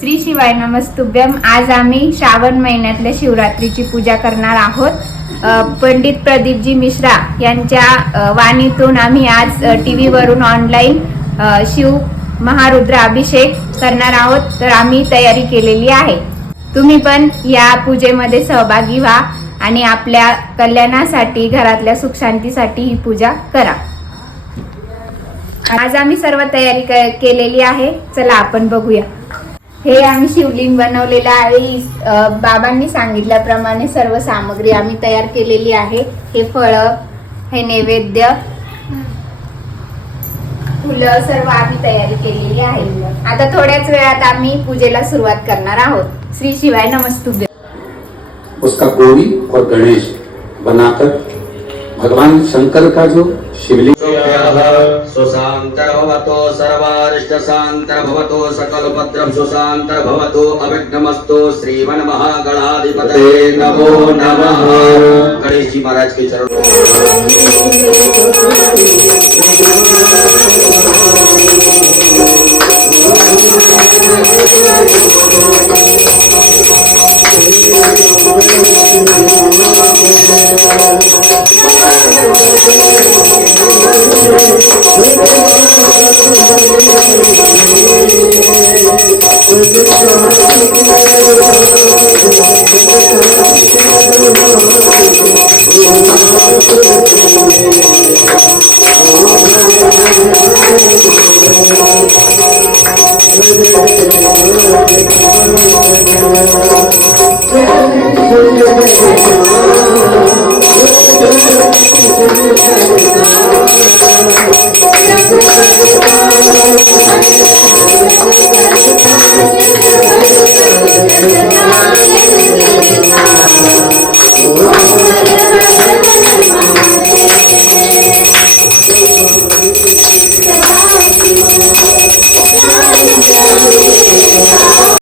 श्री शिवाय नमस्तुभ्यम। आज आम्ही श्रावण महिन्यातल्या शिवरात्रीची पूजा करणार आहोत। पंडित प्रदीपजी मिश्रा यांच्या वाणीतून आम्ही आज टीव्ही वरून ऑनलाईन शिव महारुद्र अभिषेक करणार आहोत। तर आम्ही तयारी केलेली आहे। तुम्ही पण या पूजेमध्ये सहभागी व्हा आणि आपल्या कल्याणासाठी, घरातल्या सुख शांतीसाठी ही पूजा करा। आज आम्ही सर्व तयारी केलेली आहे। चला आपण बघूया। हे आम्ही शिवलिंग बनवलेलं आहे। बाबांनी सांगितल्याप्रमाणे सर्व सामग्री आम्ही तयार केलेली आहे। हे फळं, हे नैवेद्य, फुलं सर्व आम्ही तयारी केलेली आहे। आता थोड्याच वेळात आम्ही पूजेला सुरुवात करणार आहोत। श्री शिवाय नमस्तुभ्यम। उसका गौरी और गणेश बनाकर भगवान शंकर का जो शिवलिंग सुशांतर भवतो सर्वारिष्ट शांतर भवतो सकल उपद्रव सुशांतर भवतो अविघ्नमस्तु श्रीमन महागणाधिपते नमो नमः। गणेश जी महाराज के चरणों